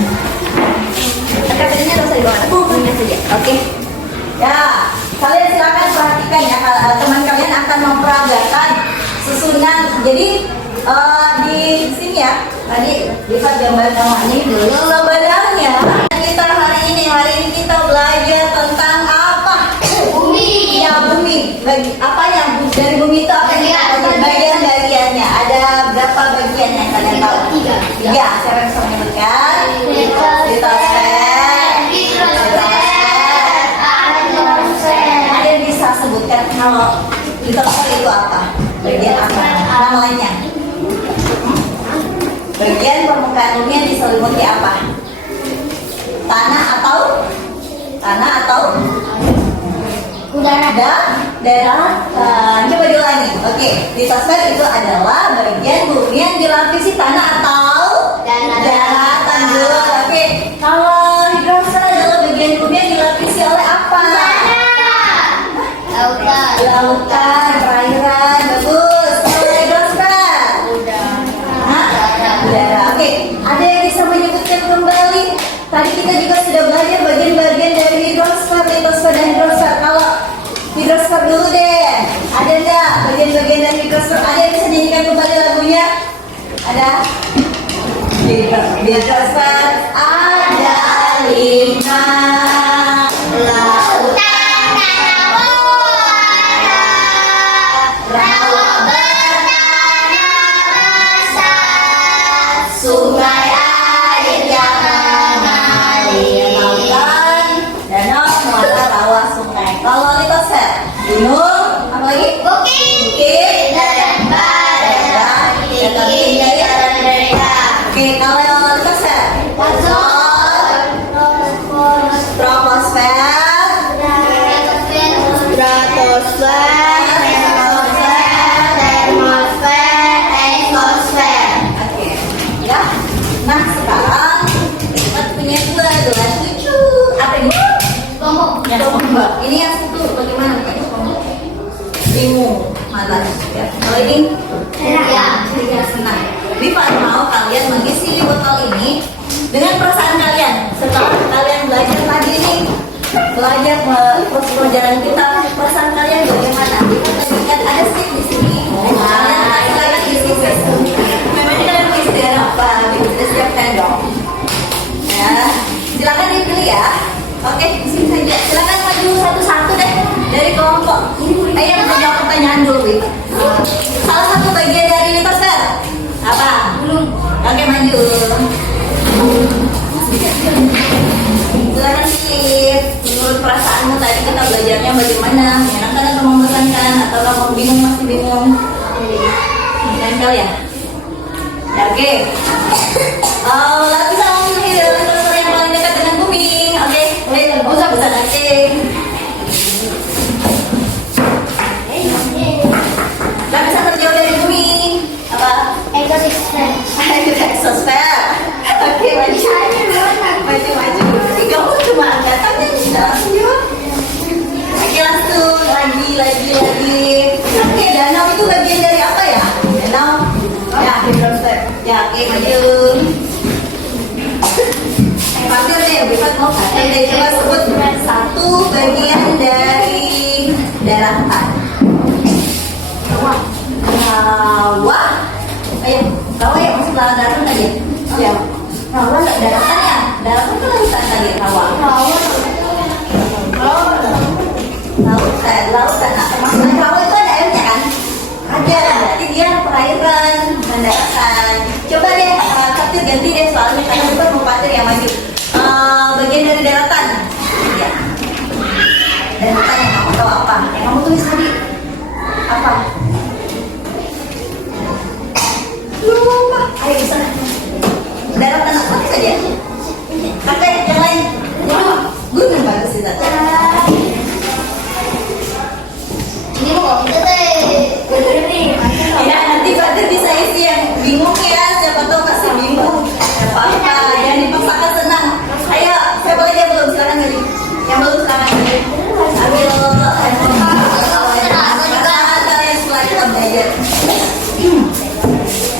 Katanya harus di bawah. Ini saja. Oke. Ya, kalian silakan perhatikan ya. Teman kalian akan memperagakan susunan. Jadi di sini ya. Tadi bisa gambar namanya dulu. Sebenarnya kita hari ini kita belajar tentang apa? Bumi. Ya, bumi. Apa yang dari bumi itu apa yang bagian-bagiannya? Ada berapa bagian yang kalian tahu? 3. Siapa yang bisa menyebutkan? Ada yang bisa sebutkan kalau litosfer itu apa? Bagian apa? Namanya? Bagian permukaan bumi yang diselimuti apa? Tanah atau udara? Daratan. Coba diulangi. Oke, litosfer itu adalah bagian bumi yang dilapisi tanah atau daratan dulu. Oke, kalau hidrosfer adalah bagian bumi yang dilapisi oleh apa? Lautan, perairan. Bagus. Kalau hidrosfer? Udara. Oke, ada yang bisa menyebutkan kembali? Tadi kita juga sudah belajar bagian-bagian dari hidrosfer, litosfer dan hidrosfer. Kalau hidrosfer dulu deh. Ada enggak bagian-bagian dari hidrosfer? Ada yang bisa nyanyikan kembali lagunya? Ada? Hidrosfer ada 5. Lautan, rawa bertanah besar, sungai air yang mengalir. Lautan, danau, muara, rawa, sungai. Kalau litosfer, gunung, apa lagi? Bukit, dataran tinggi, dataran rendah. Oke, kalau litosfer, troposfer, termosfer, eksosfer. Oke, ya. Nah, sekarang kita punya 2, 7. Apa ini? Kelompok. Ini yang satu bagaimana? Bingung, malas. Ya. Kalau ini? Ya, senang. Bipa mau kalian mengisi botol ini dengan perasaan kalian. Setelah kalian belajar tadi ini, belajar proses pelajaran kita, perasaan kalian bagaimana? Tadi kan ada stick di sini. Kalian isi memangnya kalian isi dengan apa? Sudah siapkan dong. Ya, silakan dipilih ya. Oke, di sini saja. Silakan maju satu-satu deh dari kelompok. Yang menjawab pertanyaan dulu, Wi. Salah satu bagian dari litosfer apa? Oke, maju. Silakan sih. Menurut perasaanmu tadi kita belajarnya bagaimana? Menyenangkan atau membosankan? Atau kamu bingung, masih bingung? Menyenangkan ya? Ya, oke. Lapisan litosfer yang paling dekat dengan bumi. Oke, usah nanti. Lapisan terjauh dari bumi apa? Eksosfer. Oke, maju. laut dan termasuk rawa itu ada airnya kan? Ada, berarti dia perairan, daratan. Coba deh, Fatir ganti deh soalnya karena bukan mau Fatir yang maju. Bagian dari daratan. Ya. Daratan yang kamu tahu apa? Yang kamu tulis tadi apa? Lupa. Ayo di sana. Daratan apa saja? Pakai yang lain. Gunung bagus itu. Ini mau kita teh nih. Ya nanti Fatir bisa isi yang bingung ya. Siapa tahu masih bingung. Apa-apa, jangan dipaksakan senang. Ayo, saya boleh dia belum? Silakan Meli. Yang belum silakan Meli. Ambil kalian setelah kita belajar.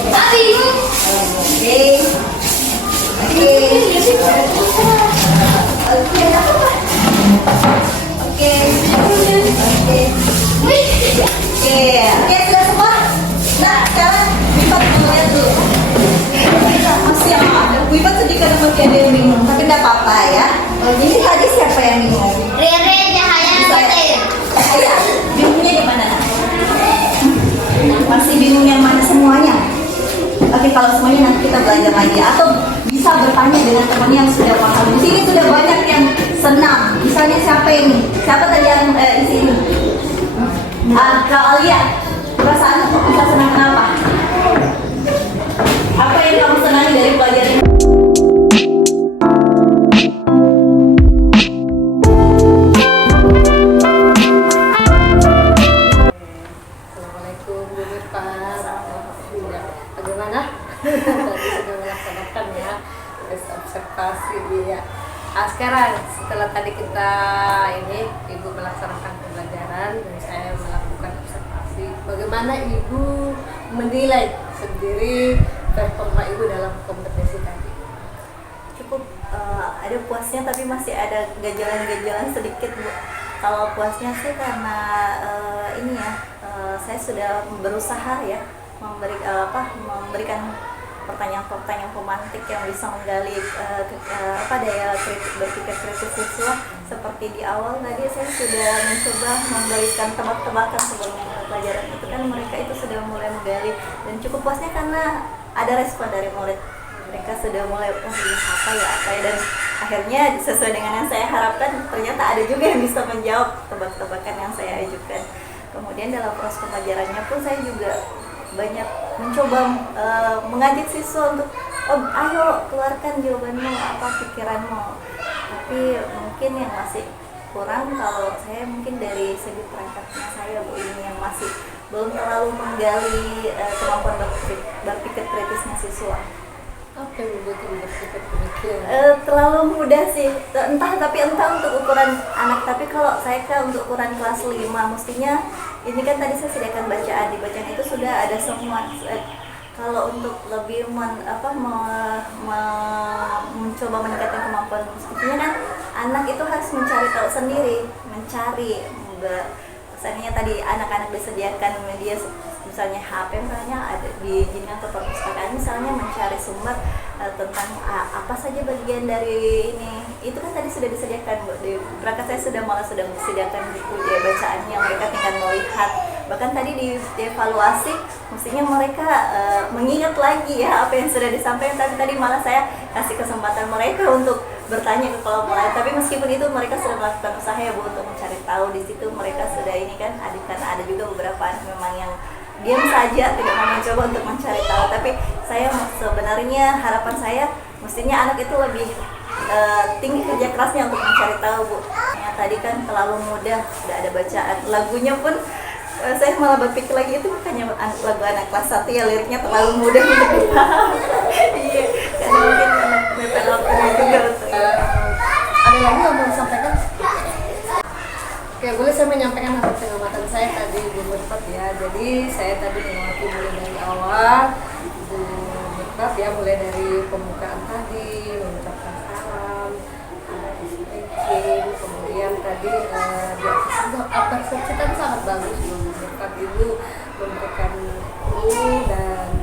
Tapi Oke. Oke. Oke, enggak apa-apa. Oke. Oke. Oke, sudah semua. Nah, sekarang Wipat mau lihat dulu. Masih ada. Wipat sedih karena masih ada yang bingung, tapi enggak apa-apa ya. Jadi tadi siapa yang bingung? Rere Cahaya Batin. Saya. Bingungnya di mana? Masih bingung yang mana semuanya? Oke, kalau semuanya nanti kita belajar lagi atau bisa bertanya dengan teman yang sudah paham. Di sini sudah banyak yang senang. Misalnya siapa ini? Siapa tadi yang isi ini? Kak Alia, perasaan kok bisa senang kenapa? Apa yang kamu senangi dari pelajaran ini? Assalamualaikum Bu Mirfat. Bagaimana? Tadi sudah melaksanakan ya tes observasi ya. Sekarang setelah tadi kita Ibu melaksanakan pembelajaran dan saya melakukan observasi, bagaimana Ibu menilai sendiri performa Ibu dalam kompetisi tadi? Cukup ada puasnya tapi masih ada gajalan-gajalan sedikit Bu. Kalau puasnya sih karena saya sudah berusaha ya memberikan pertanyaan-pertanyaan pemantik yang bisa menggali daya berpikir kritis siswa. Seperti di awal tadi saya sudah mencoba memberikan tebak-tebakan sebelum pelajaran itu kan mereka itu sudah mulai menggali dan cukup puasnya karena ada respon dari murid. Mereka sudah mulai ini apa ya dan akhirnya sesuai dengan yang saya harapkan ternyata ada juga yang bisa menjawab tebak-tebakan yang saya ajukan. Kemudian dalam proses pembelajarannya pun saya juga banyak mencoba mengajak siswa untuk ayo keluarkan jawabanmu, apa pikiranmu. Tapi mungkin yang masih kurang kalau saya mungkin dari segi perangkatnya saya Bu ini yang masih belum terlalu menggali kemampuan berpikir kritisnya siswa. Apa yang membuat berpikir demikian? Terlalu mudah sih, entah untuk ukuran anak, tapi kalau saya untuk ukuran kelas 5 mestinya ini kan tadi saya sediakan bacaan, di bacaan itu sudah ada semua. Kalau untuk lebih mencoba meningkatkan kemampuan mestinya kan anak itu harus mencari tahu sendiri, misalnya tadi anak-anak disediakan media misalnya HP misalnya ada di jenjang atau perpustakaan misalnya mencari sumber tentang apa saja bagian dari ini itu kan tadi sudah disediakan Bu. Di perangkat saya sudah disediakan buku bacaannya, mereka tinggal melihat, bahkan tadi dievaluasi mestinya mereka mengingat lagi ya apa yang sudah disampaikan, tapi tadi malah saya kasih kesempatan mereka untuk bertanya ke kelompok lain, tapi meskipun itu mereka sudah melakukan usaha ya Bu untuk mencari tahu. Di situ mereka sudah ini kan karena ada juga beberapa anak memang yang diam saja tidak mau mencoba untuk mencari tahu, tapi saya sebenarnya harapan saya mestinya anak itu lebih tinggi kerja kerasnya untuk mencari tahu Bu. Yang tadi kan terlalu mudah, sudah ada bacaan lagunya pun saya malah berpikir lagi itu makanya lagu anak kelas 1 ya liriknya terlalu mudah untuk dipaham. Iya, karena mungkin anak metalopnya juga. Ada lagi yang mau disampaikan? Oke, boleh saya menyampaikan hasil pengamatan saya tadi Bu Mirfat ya. Jadi saya tadi mengamati mulai dari awal Bu Mirfat ya, mulai dari pembukaan tadi, mengucapkan salam, kemudian tadi persepsi tadi sangat bagus Bu Mirfat, Ibu memberikan clue dan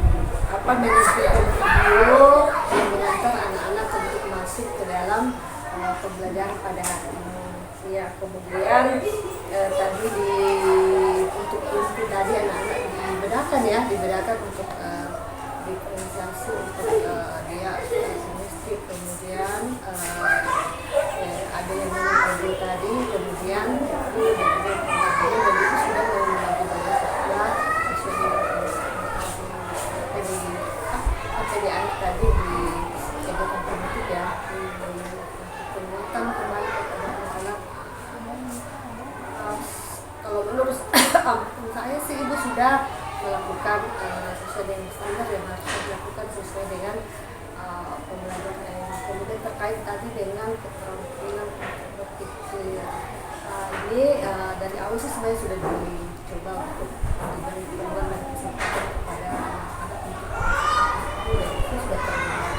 menyisipkan video yang mengantar anak-anak untuk masuk ke dalam pembelajaran pada hari ini. Ya, kemudian tadi untuk inti tadi anak-anak dibedakan untuk diferensiasi untuk dia domestik, kemudian ada yang mengambil tadi, kemudian itu dan itu sudah membagi banyak sekolah sesuai dengan tadi di kegiatan politik ya, penguatan kembali kepada anak-anak. Kalau menurut saya sih ibu sudah melakukan sesuai dengan standar yang harus dilakukan sesuai dengan pembelajaran. Kemudian terkait tadi dengan keterampilan matematik ini dari awal sih sebenarnya sudah dicoba untuk diberi peluang dan kesempatan kepada anak-anak untuk dan itu sudah terlihat.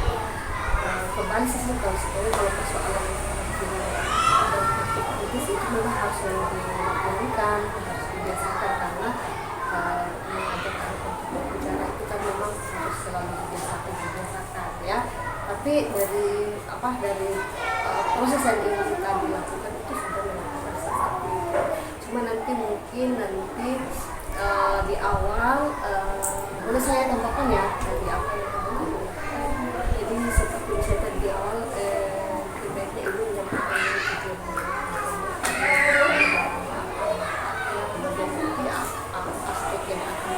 Kembali sih kalau sebenarnya kalau persoalan itu sih memang harus dilakukan, harus dibiasakan karena mengajak anak untuk berbicara itu kan memang harus selalu dibiasakan ya. Tapi dari proses yang ingin kita dilakukan itu sudah melakukan sesuatu. Cuma mungkin nanti di awal boleh saya tambahkan ya dari apa yang kamu lakukan. Jadi seperti saya tadi di awal sebaiknya ibu menyampaikan tujuan kemudian nanti aspek yang akan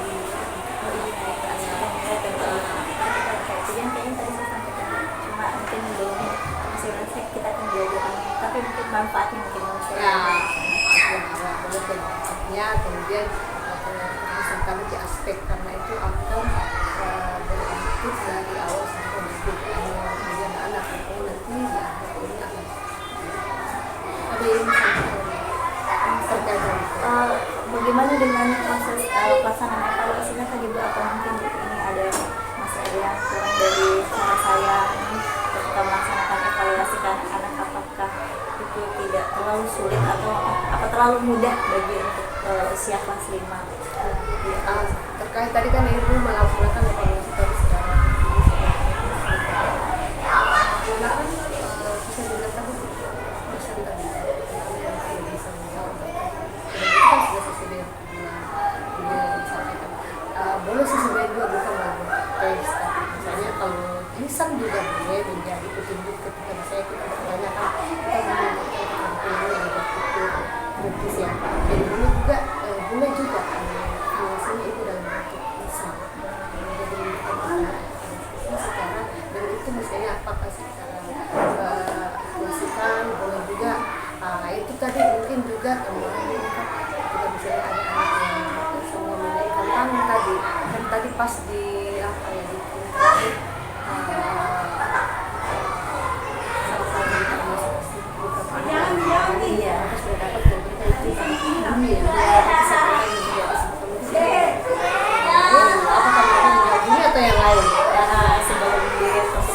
manfaatnya mungkin manusia. Manfaatnya kemudian misalkan di aspek karena itu akan berinput dari awal sampai nanti kemudian anak itu nanti di akhir ini akan ada yang terkait bagaimana dengan proses pelaksanaan evaluasinya tadi Bu, atau mungkin ini masih ada yang kurang dari cara saya ketika melaksanakan evaluasi kan anak, apakah itu tidak terlalu sulit atau apa terlalu mudah bagi untuk usia kelas 5? Terkait tadi kan ibu melaksanakan evaluasi tadi secara bisa dilihat tadi dosen tadi yang sudah bisa menjawab itu kan sudah sesuai dengan yang disampaikan. Boleh sih sebenarnya juga bukan lagi tes, tapi misalnya kalau lisan juga boleh menjadi petunjuk ketika misalnya kita bertanyakan kita menggunakan keterampilan dan berpikir kritis ya. Jadi boleh juga hasilnya itu dalam bentuk lisan. Jadi secara dan itu misalnya apakah secara lisan boleh juga. Itu tadi mungkin juga kemarin kita misalnya ada anak yang semua mengenai tadi pas di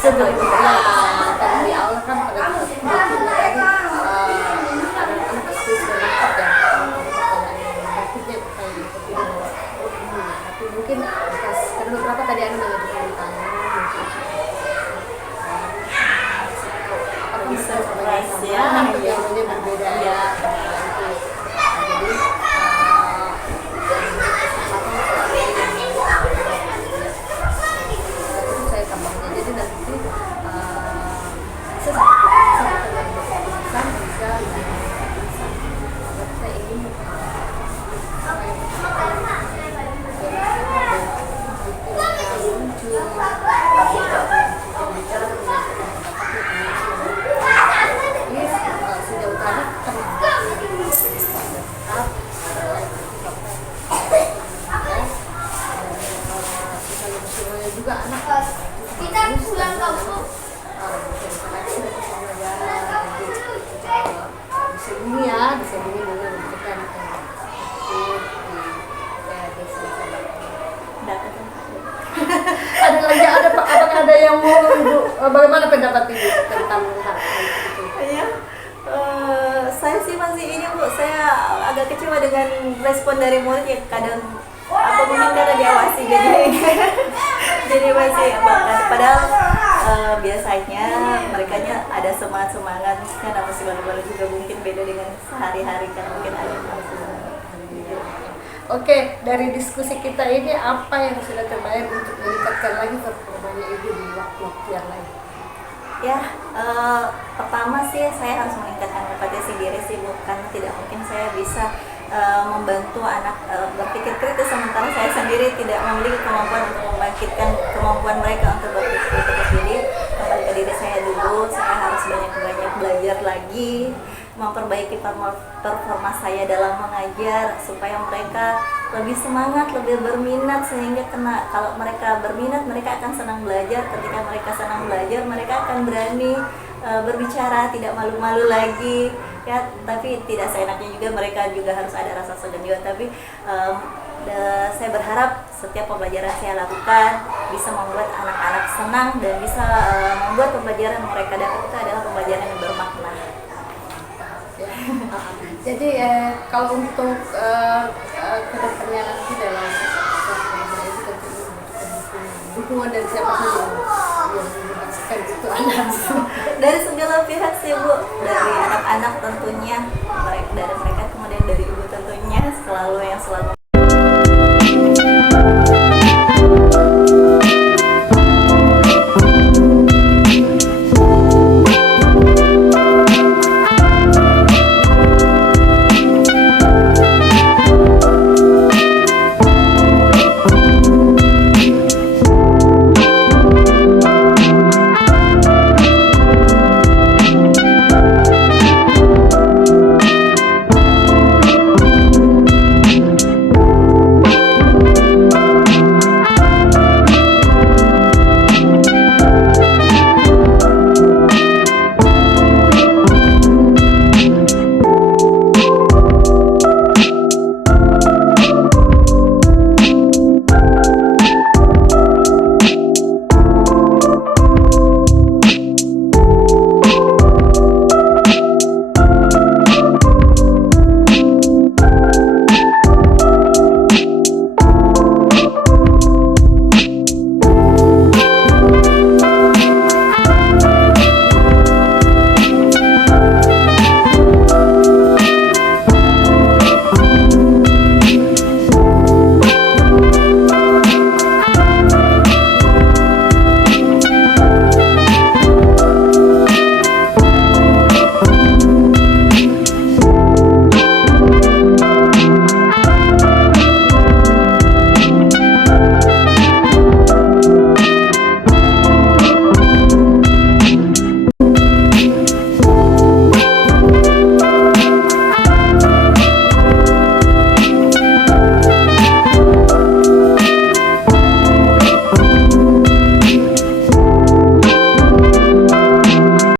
sebelum tadi di awal kan pada tadi ada anak kecil sudah lengkap ya berikutnya kayak tapi mungkin karena beberapa tadi ada mengajukan tanya apa bisa surprise ya yang berbeda ya jadi juga anak kita pulang kampung bisa ini dengan memberikan ada lagi apakah ada yang mau ibu bagaimana pendapat ibu tentang hal itu? Iya, saya sih masih ini Bu, saya agak kecewa dengan respon dari murid yang kadang apa mungkin karena diawasi jadi masih padahal biasanya mereka ada semangat karena masih baru-baru juga, mungkin beda dengan sehari-hari kan, mungkin ada Oke, dari diskusi kita ini apa yang sudah terbayang untuk meningkatkan lagi performanya ibu di waktu-waktu yang lain? Ya, pertama sih saya harus meningkatkan kompetensi diri sih Bu, karena tidak mungkin saya bisa membantu anak berpikir kritis sementara saya sendiri tidak memiliki kemampuan untuk membangkitkan kemampuan mereka untuk berpikir kritis. Jadi kembali ke diri saya dulu, saya harus banyak-banyak belajar lagi, memperbaiki performa saya dalam mengajar supaya mereka lebih semangat, lebih berminat, sehingga kalau mereka berminat mereka akan senang belajar. Ketika mereka senang belajar mereka akan berani berbicara, tidak malu-malu lagi ya. Tapi tidak seenaknya juga, mereka juga harus ada rasa segan juga. Tapi saya berharap setiap pembelajaran saya lakukan bisa membuat anak-anak senang dan bisa membuat pembelajaran mereka dapat itu adalah pembelajaran yang bermakna. Jadi kalau untuk kedepannya nanti dalam dukungan dari siapa saja yang memastikan itu anak? Dari segala pihak sih Bu, dari anak-anak tentunya, dari mereka, kemudian dari ibu tentunya yang selalu